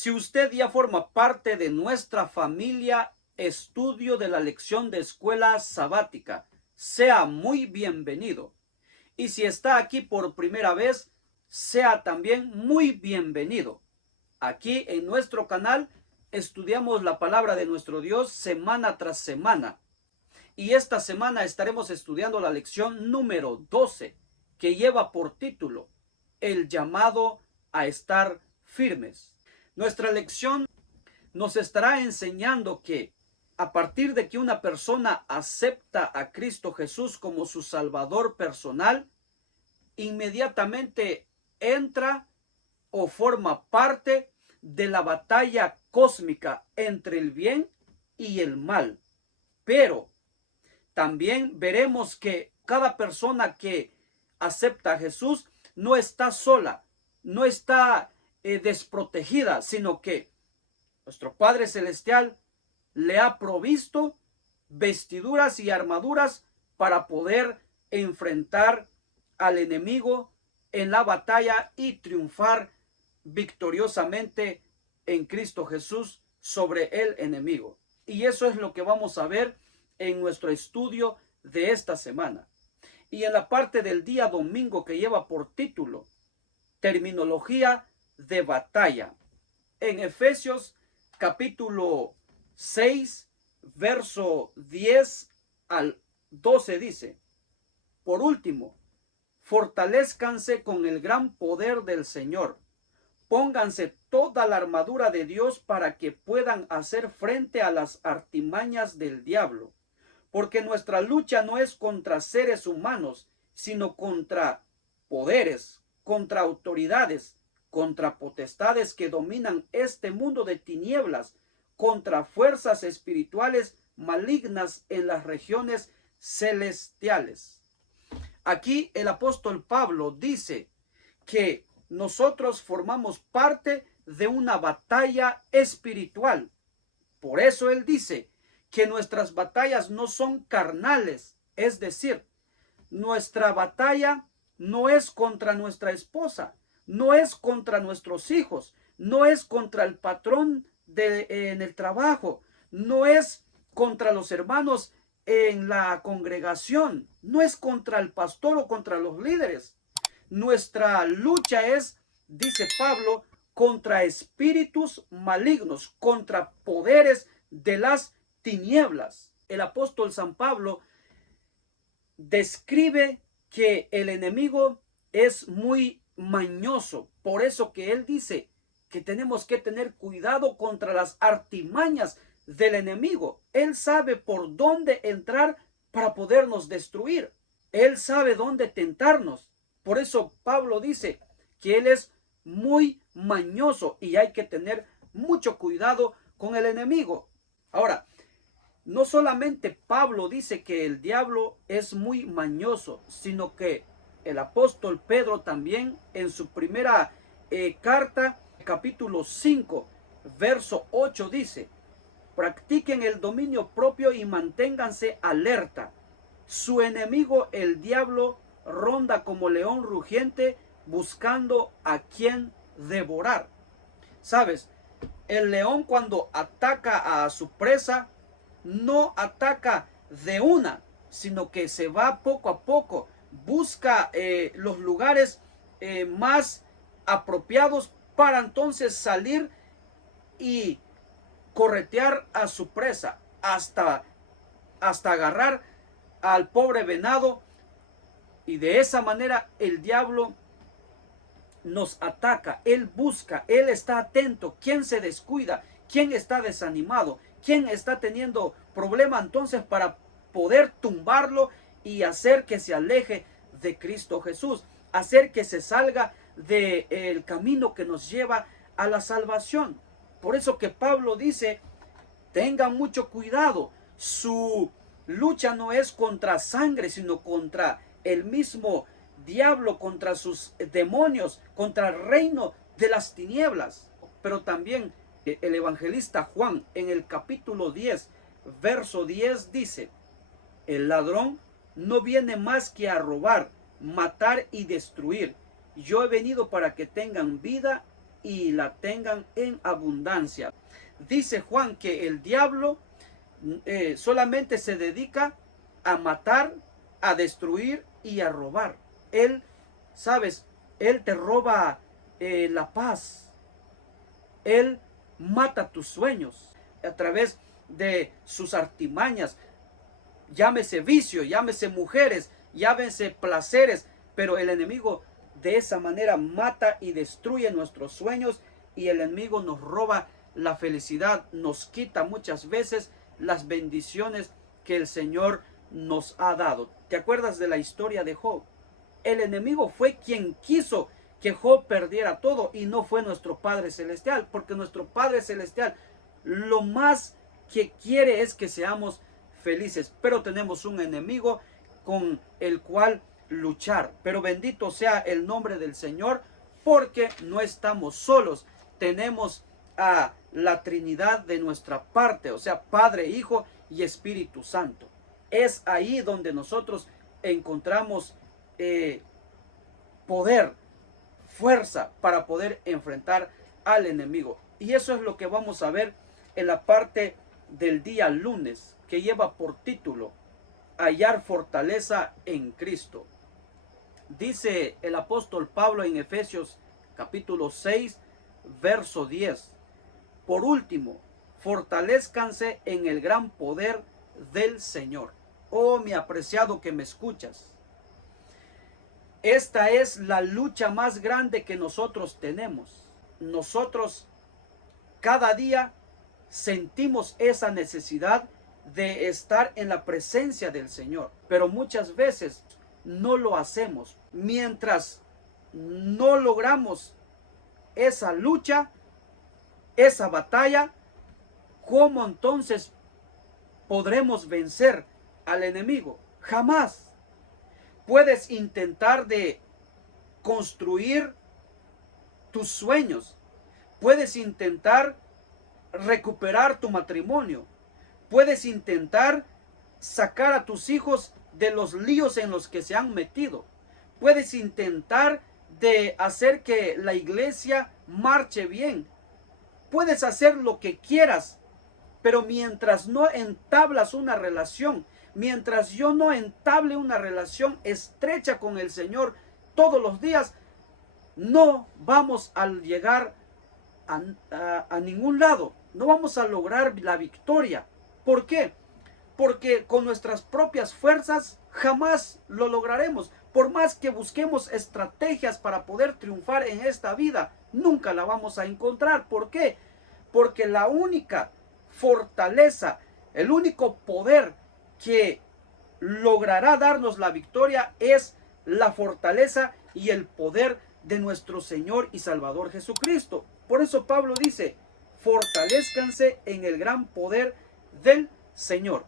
Si usted ya forma parte de nuestra familia Estudio de la Lección de Escuela Sabática, sea muy bienvenido. Y si está aquí por primera vez, sea también muy bienvenido. Aquí en nuestro canal estudiamos la palabra de nuestro Dios semana tras semana. Y esta semana estaremos estudiando la lección número 12, que lleva por título El llamado a estar firmes. Nuestra lección nos estará enseñando que a partir de que una persona acepta a Cristo Jesús como su Salvador personal, inmediatamente entra o forma parte de la batalla cósmica entre el bien y el mal. Pero también veremos que cada persona que acepta a Jesús no está sola, no está desprotegida, sino que nuestro Padre Celestial le ha provisto vestiduras y armaduras para poder enfrentar al enemigo en la batalla y triunfar victoriosamente en Cristo Jesús sobre el enemigo. Y eso es lo que vamos a ver en nuestro estudio de esta semana. Y en la parte del día domingo que lleva por título Terminología de batalla. En Efesios capítulo 6, verso 10 al 12 dice: por último, fortalezcanse con el gran poder del Señor. Pónganse toda la armadura de Dios para que puedan hacer frente a las artimañas del diablo. Porque nuestra lucha no es contra seres humanos, sino contra poderes, contra autoridades, contra potestades que dominan este mundo de tinieblas, contra fuerzas espirituales malignas en las regiones celestiales. Aquí el apóstol Pablo dice que nosotros formamos parte de una batalla espiritual. Por eso él dice que nuestras batallas no son carnales, es decir, nuestra batalla no es contra nuestra esposa, no es contra nuestros hijos, no es contra el patrón en el trabajo, no es contra los hermanos en la congregación, no es contra el pastor o contra los líderes. Nuestra lucha es, dice Pablo, contra espíritus malignos, contra poderes de las tinieblas. El apóstol San Pablo describe que el enemigo es muy mañoso, por eso que él dice que tenemos que tener cuidado contra las artimañas del enemigo. Él sabe por dónde entrar para podernos destruir. Él sabe dónde tentarnos. Por eso Pablo dice que él es muy mañoso y hay que tener mucho cuidado con el enemigo. Ahora, no solamente Pablo dice que el diablo es muy mañoso, sino que el apóstol Pedro también en su primera carta, capítulo 5, verso 8 dice: practiquen el dominio propio y manténganse alerta. Su enemigo el diablo ronda como león rugiente buscando a quien devorar. ¿Sabes? El león cuando ataca a su presa no ataca de una, sino que se va poco a poco, busca los lugares más apropiados para entonces salir y corretear a su presa hasta agarrar al pobre venado, y de esa manera el diablo nos ataca. Él busca, él está atento. ¿Quién se descuida? ¿Quién está desanimado? ¿Quién está teniendo problema entonces para poder tumbarlo y hacer que se aleje de Cristo Jesús? Hacer que se salga del camino que nos lleva a la salvación. Por eso que Pablo dice: tengan mucho cuidado. Su lucha no es contra sangre, sino contra el mismo diablo, contra sus demonios, contra el reino de las tinieblas. Pero también el evangelista Juan en el capítulo 10, verso 10 dice: el ladrón no viene más que a robar, matar y destruir. Yo he venido para que tengan vida y la tengan en abundancia. Dice Juan que el diablo solamente se dedica a matar, a destruir y a robar. Él, sabes, él te roba la paz. Él mata tus sueños a través de sus artimañas. Llámese vicio, llámese mujeres, llámese placeres, pero el enemigo de esa manera mata y destruye nuestros sueños, y el enemigo nos roba la felicidad, nos quita muchas veces las bendiciones que el Señor nos ha dado. ¿Te acuerdas de la historia de Job? El enemigo fue quien quiso que Job perdiera todo, y no fue nuestro Padre Celestial, porque nuestro Padre Celestial lo más que quiere es que seamos felices, pero tenemos un enemigo con el cual luchar. Pero bendito sea el nombre del Señor, porque no estamos solos. Tenemos a la Trinidad de nuestra parte, o sea, Padre, Hijo y Espíritu Santo. Es ahí donde nosotros encontramos poder, fuerza para poder enfrentar al enemigo. Y eso es lo que vamos a ver en la parte del día lunes, que lleva por título hallar fortaleza en Cristo. Dice el apóstol Pablo en Efesios capítulo 6, verso 10. Por último, fortalezcanse en el gran poder del Señor. Oh, mi apreciado que me escuchas. Esta es la lucha más grande que nosotros tenemos. Nosotros cada día sentimos esa necesidad de estar en la presencia del Señor, pero muchas veces no lo hacemos. Mientras no logramos esa lucha, esa batalla, ¿cómo entonces podremos vencer al enemigo? Jamás. Puedes intentar de construir tus sueños, puedes intentar recuperar tu matrimonio, puedes intentar sacar a tus hijos de los líos en los que se han metido, puedes intentar de hacer que la iglesia marche bien, puedes hacer lo que quieras, pero mientras no entablas una relación, mientras yo no entable una relación estrecha con el Señor todos los días, no vamos a llegar a ningún lado, no vamos a lograr la victoria. ¿Por qué? Porque con nuestras propias fuerzas jamás lo lograremos. Por más que busquemos estrategias para poder triunfar en esta vida, nunca la vamos a encontrar. ¿Por qué? Porque la única fortaleza, el único poder que logrará darnos la victoria es la fortaleza y el poder de nuestro Señor y Salvador Jesucristo. Por eso Pablo dice, fortalezcanse en el gran poder del Señor.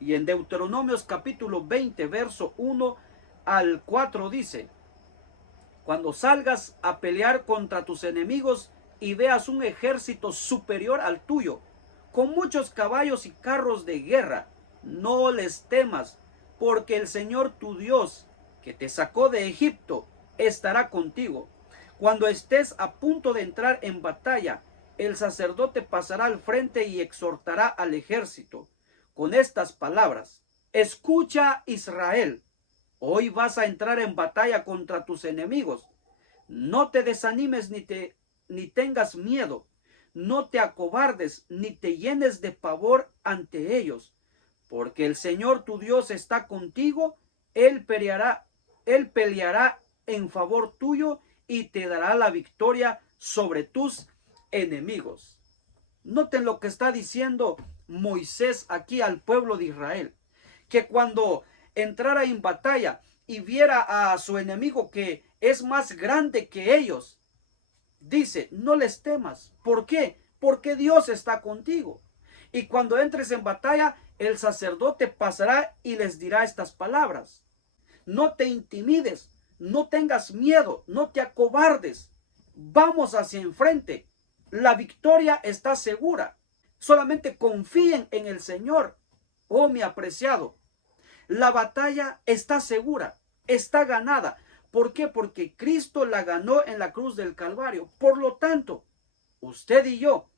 Y en Deuteronomios capítulo 20, verso 1 al 4 dice, cuando salgas a pelear contra tus enemigos y veas un ejército superior al tuyo, con muchos caballos y carros de guerra, no les temas, porque el Señor tu Dios, que te sacó de Egipto, estará contigo. Cuando estés a punto de entrar en batalla, el sacerdote pasará al frente y exhortará al ejército con estas palabras: escucha, Israel, hoy vas a entrar en batalla contra tus enemigos. No te desanimes ni tengas miedo, no te acobardes ni te llenes de pavor ante ellos, porque el Señor tu Dios está contigo, Él peleará en favor tuyo y te dará la victoria sobre tus enemigos. Noten lo que está diciendo Moisés aquí al pueblo de Israel, que cuando entrara en batalla y viera a su enemigo que es más grande que ellos, dice, no les temas. ¿Por qué? Porque Dios está contigo. Y cuando entres en batalla, el sacerdote pasará y les dirá estas palabras: no te intimides, no tengas miedo, no te acobardes. Vamos hacia enfrente. La victoria está segura. Solamente confíen en el Señor. Oh, mi apreciado, la batalla está segura, está ganada, ¿Por qué? Porque Cristo la ganó en la cruz del Calvario. Por lo tanto, usted y yo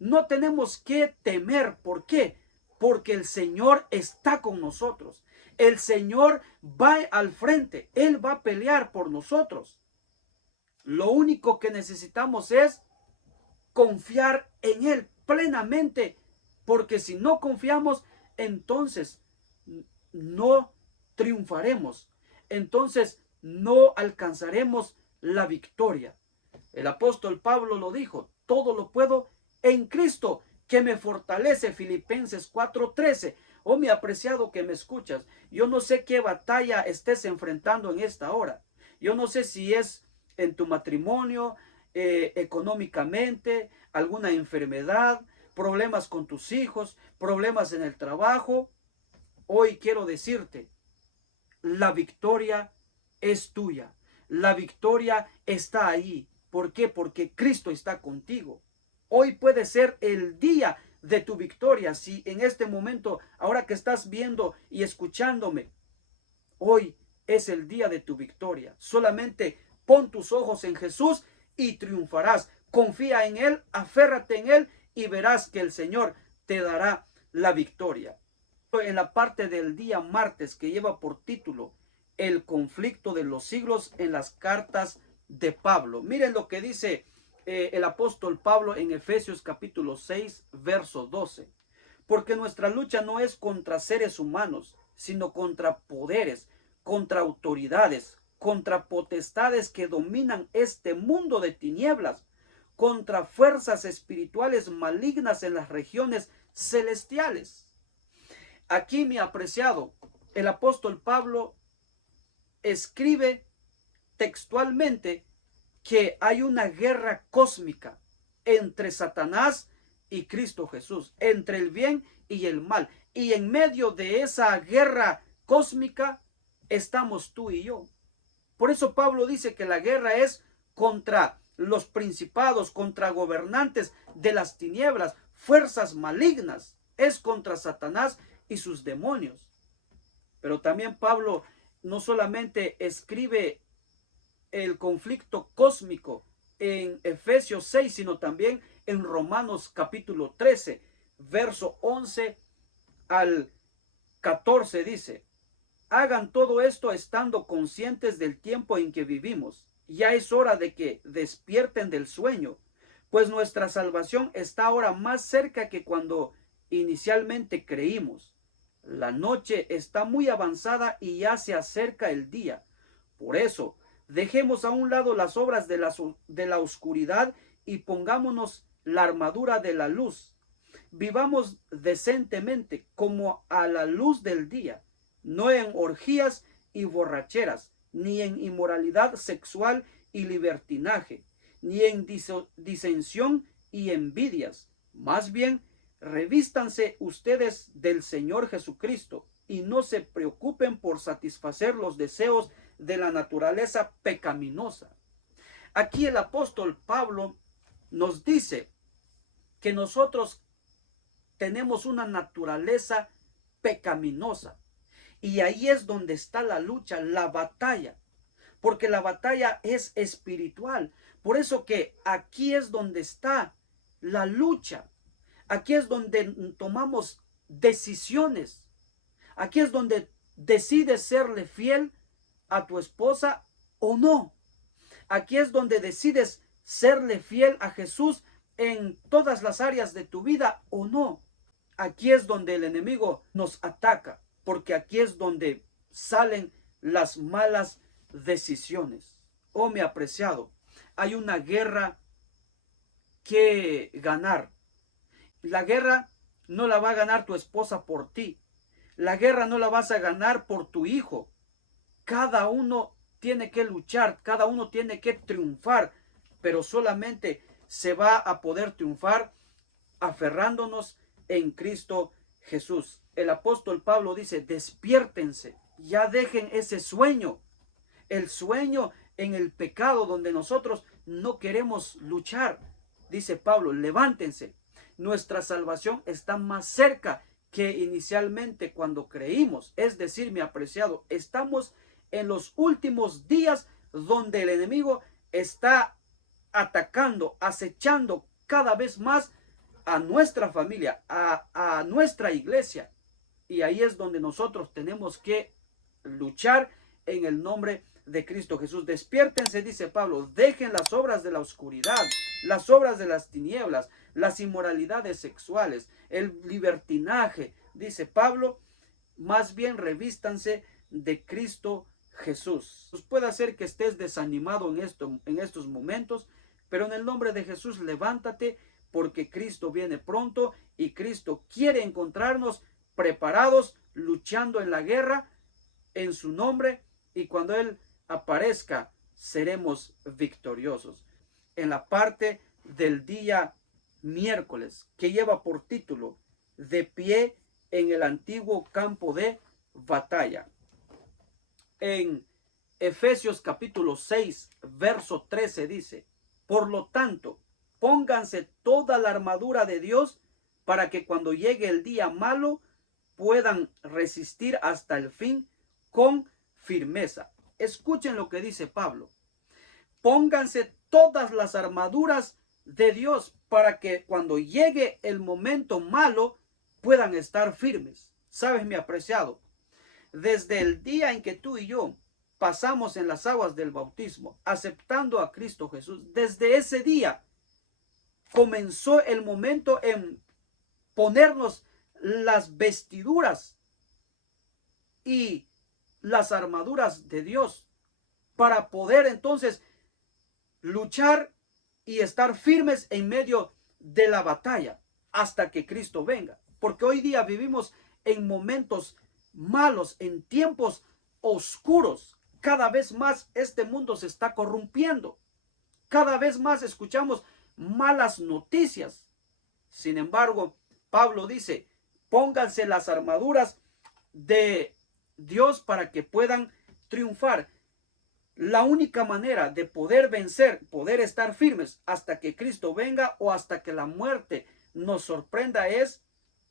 no tenemos que temer. ¿Por qué? Porque el Señor está con nosotros. El Señor va al frente. Él va a pelear por nosotros. Lo único que necesitamos es confiar en Él plenamente. Porque si no confiamos, entonces no triunfaremos. Entonces no alcanzaremos la victoria. El apóstol Pablo lo dijo: todo lo puedo en Cristo que me fortalece. Filipenses 4:13. Oh, mi apreciado que me escuchas, yo no sé qué batalla estés enfrentando en esta hora. Yo no sé si es en tu matrimonio, económicamente, alguna enfermedad, problemas con tus hijos, problemas en el trabajo. Hoy quiero decirte, la victoria es tuya. La victoria está ahí. ¿Por qué? Porque Cristo está contigo. Hoy puede ser el día de tu victoria. Si en este momento, ahora que estás viendo y escuchándome, hoy es el día de tu victoria. Solamente pon tus ojos en Jesús y triunfarás. Confía en Él, aférrate en Él y verás que el Señor te dará la victoria. En la parte del día martes, que lleva por título el conflicto de los siglos, en las cartas de Pablo. Miren lo que dice el apóstol Pablo en Efesios capítulo 6, verso 12. Porque nuestra lucha no es contra seres humanos, sino contra poderes, contra autoridades, contra potestades que dominan este mundo de tinieblas, contra fuerzas espirituales malignas en las regiones celestiales. Aquí, mi apreciado, el apóstol Pablo escribe textualmente que hay una guerra cósmica entre Satanás y Cristo Jesús, entre el bien y el mal. Y en medio de esa guerra cósmica estamos tú y yo. Por eso Pablo dice que la guerra es contra los principados, contra gobernantes de las tinieblas, fuerzas malignas. Es contra Satanás y sus demonios. Pero también Pablo no solamente escribe el conflicto cósmico en Efesios 6, sino también en Romanos capítulo 13, verso 11 al 14 dice: hagan todo esto estando conscientes del tiempo en que vivimos. Ya es hora de que despierten del sueño, pues nuestra salvación está ahora más cerca que cuando inicialmente creímos. La noche está muy avanzada y ya se acerca el día. Por eso, dejemos a un lado las obras de la oscuridad y pongámonos la armadura de la luz. Vivamos decentemente como a la luz del día, no en orgías y borracheras, ni en inmoralidad sexual y libertinaje, ni en disensión y envidias. Más bien, revístanse ustedes del Señor Jesucristo y no se preocupen por satisfacer los deseos de la naturaleza pecaminosa. Aquí el apóstol Pablo nos dice que nosotros tenemos una naturaleza pecaminosa. Y ahí es donde está la lucha, la batalla. Porque la batalla es espiritual. Por eso que aquí es donde está la lucha. Aquí es donde tomamos decisiones. Aquí es donde decides serle fiel a tu esposa o no. Aquí es donde decides serle fiel a Jesús en todas las áreas de tu vida o no. Aquí es donde el enemigo nos ataca, porque aquí es donde salen las malas decisiones. Oh, mi apreciado, hay una guerra que ganar. La guerra no la va a ganar tu esposa por ti. La guerra no la vas a ganar por tu hijo. Cada uno tiene que luchar, cada uno tiene que triunfar, pero solamente se va a poder triunfar aferrándonos en Cristo Jesús. El apóstol Pablo dice: despiértense, ya dejen ese sueño, el sueño en el pecado donde nosotros no queremos luchar. Dice Pablo: levántense, nuestra salvación está más cerca que inicialmente cuando creímos. Es decir, mi apreciado, estamos en los últimos días, donde el enemigo está atacando, acechando cada vez más a nuestra familia, a nuestra iglesia. Y ahí es donde nosotros tenemos que luchar en el nombre de Cristo Jesús. Despiértense, dice Pablo, dejen las obras de la oscuridad, las obras de las tinieblas, las inmoralidades sexuales, el libertinaje, dice Pablo, más bien revístanse de Cristo Jesús. Pues puede ser que estés desanimado en estos momentos, pero en el nombre de Jesús levántate, porque Cristo viene pronto y Cristo quiere encontrarnos preparados, luchando en la guerra en su nombre, y cuando Él aparezca seremos victoriosos. En la parte del día miércoles, que lleva por título De pie en el antiguo campo de batalla. En Efesios capítulo 6, verso 13 dice: por lo tanto, pónganse toda la armadura de Dios para que cuando llegue el día malo puedan resistir hasta el fin con firmeza. Escuchen lo que dice Pablo. Pónganse todas las armaduras de Dios para que cuando llegue el momento malo puedan estar firmes. ¿Sabes, mi apreciado? Desde el día en que tú y yo pasamos en las aguas del bautismo, aceptando a Cristo Jesús, desde ese día comenzó el momento en ponernos las vestiduras y las armaduras de Dios para poder entonces luchar y estar firmes en medio de la batalla hasta que Cristo venga. Porque hoy día vivimos en momentos malos, en tiempos oscuros. Cada vez más este mundo se está corrompiendo. Cada vez más escuchamos malas noticias. Sin embargo, Pablo dice: pónganse las armaduras de Dios para que puedan triunfar. La única manera de poder vencer, poder estar firmes hasta que Cristo venga o hasta que la muerte nos sorprenda, es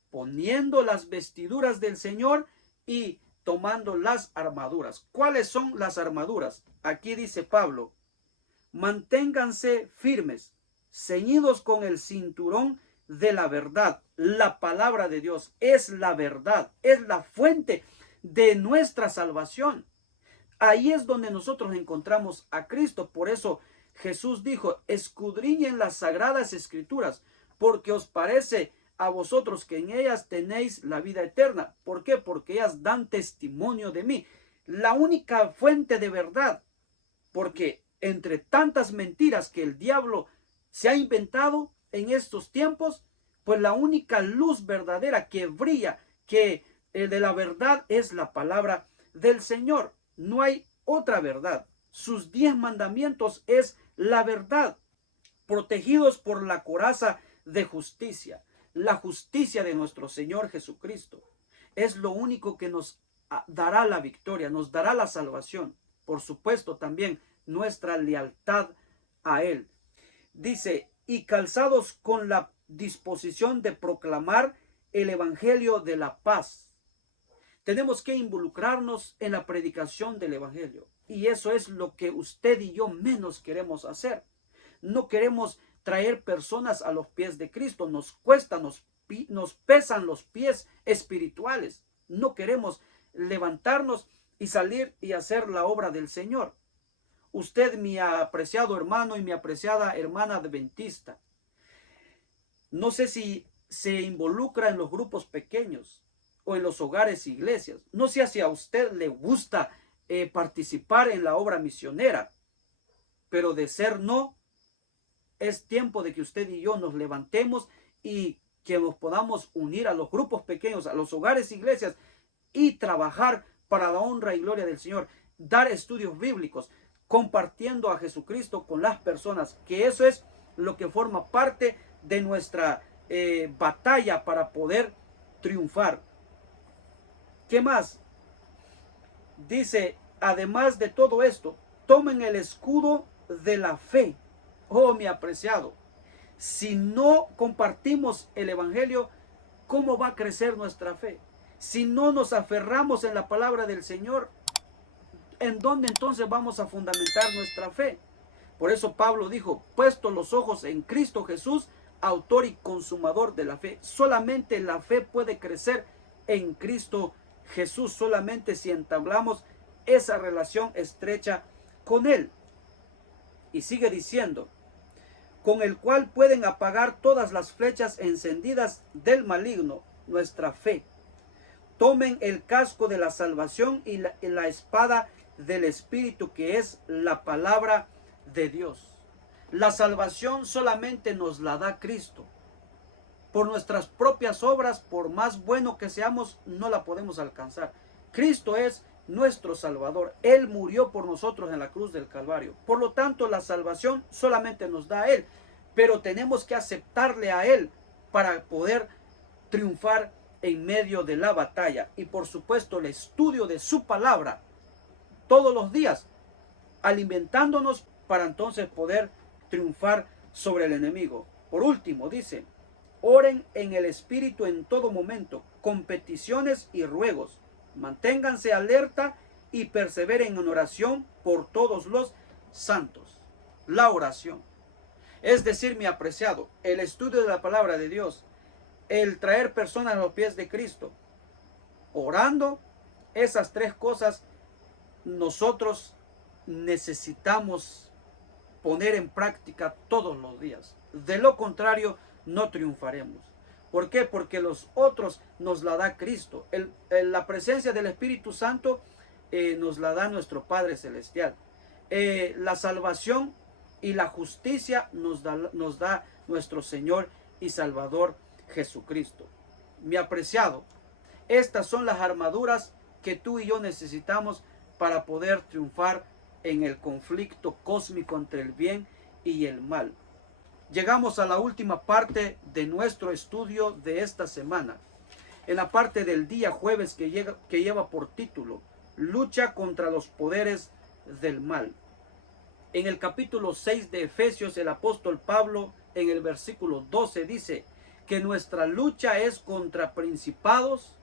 poniendo las vestiduras del Señor y tomando las armaduras. ¿Cuáles son las armaduras? Aquí dice Pablo: manténganse firmes, ceñidos con el cinturón de la verdad. La palabra de Dios es la verdad, es la fuente de nuestra salvación. Ahí es donde nosotros encontramos a Cristo. Por eso Jesús dijo: escudriñen las sagradas escrituras, porque os parece a vosotros que en ellas tenéis la vida eterna. ¿Por qué? Porque ellas dan testimonio de mí. La única fuente de verdad, porque entre tantas mentiras que el diablo se ha inventado en estos tiempos, pues la única luz verdadera que brilla, que de la verdad, es la palabra del Señor. No hay otra verdad. Sus 10 mandamientos es la verdad, protegidos por la coraza de justicia. La justicia de nuestro Señor Jesucristo es lo único que nos dará la victoria, nos dará la salvación. Por supuesto, también nuestra lealtad a Él. Dice: y calzados con la disposición de proclamar el evangelio de la paz. Tenemos que involucrarnos en la predicación del evangelio. Y eso es lo que usted y yo menos queremos hacer. No queremos traer personas a los pies de Cristo. Nos cuesta, nos pesan los pies espirituales. No queremos levantarnos y salir y hacer la obra del Señor. Usted, mi apreciado hermano y mi apreciada hermana adventista, no sé si se involucra en los grupos pequeños o en los hogares e iglesias. No sé si a usted le gusta participar en la obra misionera, pero de ser no, es tiempo de que usted y yo nos levantemos y que nos podamos unir a los grupos pequeños, a los hogares e iglesias, y trabajar para la honra y gloria del Señor, dar estudios bíblicos, compartiendo a Jesucristo con las personas, que eso es lo que forma parte de nuestra batalla para poder triunfar. ¿Qué más? Dice: además de todo esto, tomen el escudo de la fe. Oh, mi apreciado, si no compartimos el evangelio, ¿cómo va a crecer nuestra fe? Si no nos aferramos en la palabra del Señor, ¿En dónde entonces vamos a fundamentar nuestra fe? Por eso Pablo dijo, puesto los ojos en Cristo Jesús, autor y consumador de la fe. Solamente la fe puede crecer en Cristo Jesús, solamente si entablamos esa relación estrecha con Él. Y sigue diciendo, con el cual pueden apagar todas las flechas encendidas del maligno, nuestra fe. Tomen el casco de la salvación y la espada del Espíritu, que es la palabra de Dios. La salvación solamente nos la da Cristo. Por nuestras propias obras, por más bueno que seamos, no la podemos alcanzar. Cristo es nuestro Salvador. Él murió por nosotros en la cruz del Calvario. Por lo tanto, la salvación solamente nos da a Él. Pero tenemos que aceptarle a Él para poder triunfar en medio de la batalla. Y por supuesto, el estudio de su palabra todos los días, alimentándonos para entonces poder triunfar sobre el enemigo. Por último, dice, oren en el Espíritu en todo momento, con peticiones y ruegos. Manténganse alerta y perseveren en oración por todos los santos. La oración. Es decir, mi apreciado, el estudio de la palabra de Dios, el traer personas a los pies de Cristo, orando, esas tres cosas nosotros necesitamos poner en práctica todos los días. De lo contrario, no triunfaremos. ¿Por qué? Porque los otros nos la da Cristo. La presencia del Espíritu Santo nos la da nuestro Padre Celestial. La salvación y la justicia nos da nuestro Señor y Salvador Jesucristo. Mi apreciado, estas son las armaduras que tú y yo necesitamos para poder triunfar en el conflicto cósmico entre el bien y el mal. Llegamos a la última parte de nuestro estudio de esta semana. En la parte del día jueves que lleva por título, lucha contra los poderes del mal. En el capítulo 6 de Efesios, el apóstol Pablo, en el versículo 12, dice que nuestra lucha es contra principados,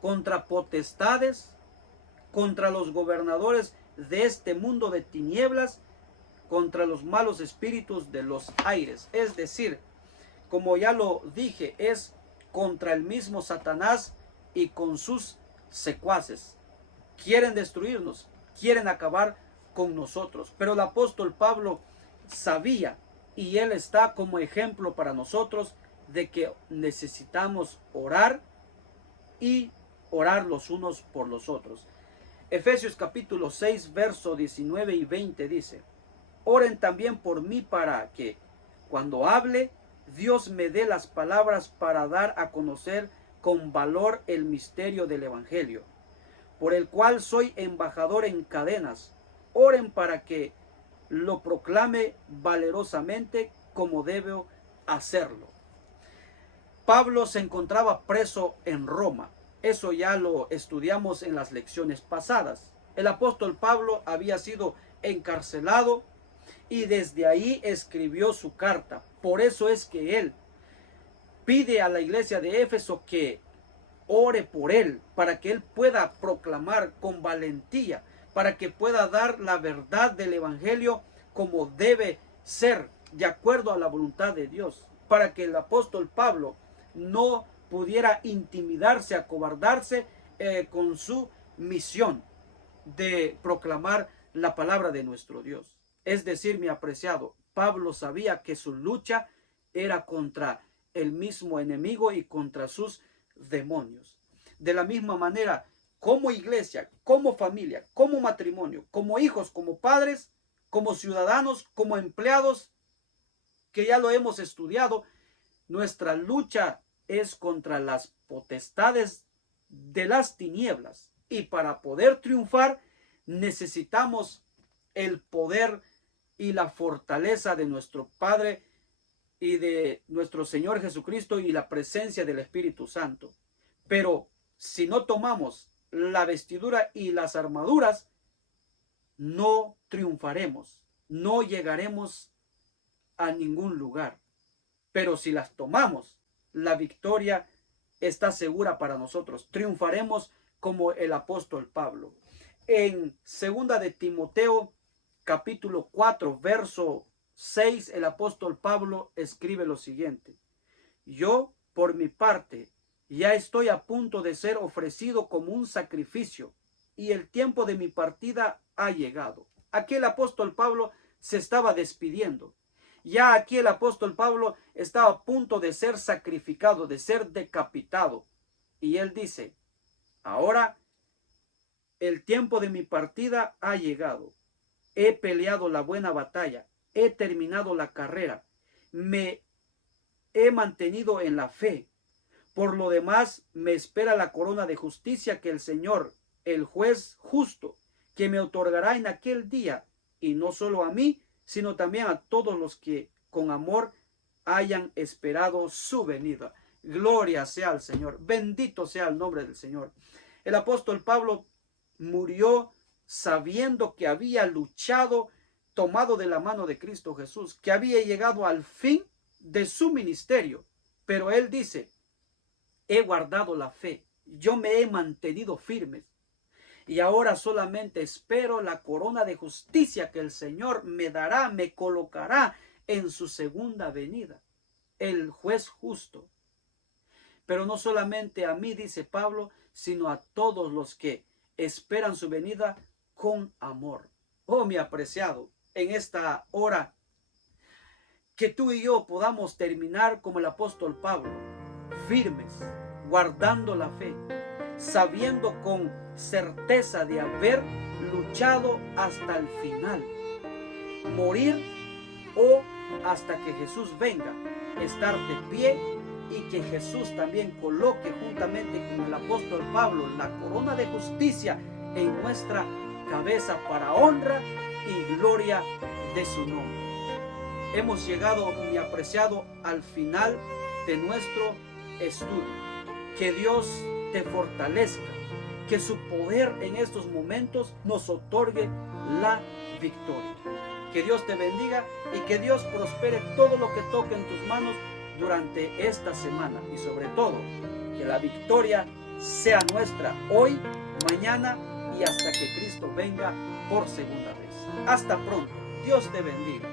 contra potestades, contra los gobernadores de este mundo de tinieblas, contra los malos espíritus de los aires. Es decir, como ya lo dije, es contra el mismo Satanás y con sus secuaces. Quieren destruirnos, quieren acabar con nosotros. Pero el apóstol Pablo sabía, y él está como ejemplo para nosotros, de que necesitamos orar y orar los unos por los otros. Efesios capítulo 6, verso 19 y 20 dice, oren también por mí para que, cuando hable, Dios me dé las palabras para dar a conocer con valor el misterio del Evangelio, por el cual soy embajador en cadenas. Oren para que lo proclame valerosamente como debo hacerlo. Pablo se encontraba preso en Roma. Eso ya lo estudiamos en las lecciones pasadas. El apóstol Pablo había sido encarcelado y desde ahí escribió su carta. Por eso es que él pide a la iglesia de Éfeso que ore por él, para que él pueda proclamar con valentía, para que pueda dar la verdad del Evangelio como debe ser, de acuerdo a la voluntad de Dios, para que el apóstol Pablo no pudiera intimidarse, acobardarse con su misión de proclamar la palabra de nuestro Dios. Es decir, mi apreciado, Pablo sabía que su lucha era contra el mismo enemigo y contra sus demonios. De la misma manera, como iglesia, como familia, como matrimonio, como hijos, como padres, como ciudadanos, como empleados, que ya lo hemos estudiado, nuestra lucha es contra las potestades de las tinieblas. Y para poder triunfar necesitamos el poder y la fortaleza de nuestro Padre y de nuestro Señor Jesucristo y la presencia del Espíritu Santo. Pero si no tomamos la vestidura y las armaduras, no triunfaremos, no llegaremos a ningún lugar. Pero si las tomamos, la victoria está segura para nosotros. Triunfaremos como el apóstol Pablo. En 2 de Timoteo, capítulo 4, verso 6, el apóstol Pablo escribe lo siguiente: yo, por mi parte, ya estoy a punto de ser ofrecido como un sacrificio, y el tiempo de mi partida ha llegado. Aquí el apóstol Pablo se estaba despidiendo. Ya aquí el apóstol Pablo estaba a punto de ser sacrificado, de ser decapitado. Y él dice: ahora el tiempo de mi partida ha llegado. He peleado la buena batalla, he terminado la carrera, me he mantenido en la fe. Por lo demás, me espera la corona de justicia que el Señor, el juez justo, que me otorgará en aquel día, y no solo a mí, sino también a todos los que con amor hayan esperado su venida. Gloria sea al Señor. Bendito sea el nombre del Señor. El apóstol Pablo murió sabiendo que había luchado, tomado de la mano de Cristo Jesús, que había llegado al fin de su ministerio. Pero él dice: he guardado la fe, yo me he mantenido firme, y ahora solamente espero la corona de justicia que el Señor me dará, me colocará en su segunda venida, el juez justo. Pero no solamente a mí, dice Pablo, sino a todos los que esperan su venida con amor. Oh, mi apreciado, en esta hora, que tú y yo podamos terminar como el apóstol Pablo, firmes, guardando la fe, sabiendo con certeza de haber luchado hasta el final, morir o hasta que Jesús venga, estar de pie, y que Jesús también coloque juntamente con el apóstol Pablo la corona de justicia en nuestra cabeza para honra y gloria de su nombre. Hemos llegado, mi apreciado, al final de nuestro estudio. Que Dios te fortalezca, que su poder en estos momentos nos otorgue la victoria. Que Dios te bendiga y que Dios prospere todo lo que toque en tus manos durante esta semana, y sobre todo que la victoria sea nuestra hoy, mañana y hasta que Cristo venga por segunda vez. Hasta pronto. Dios te bendiga.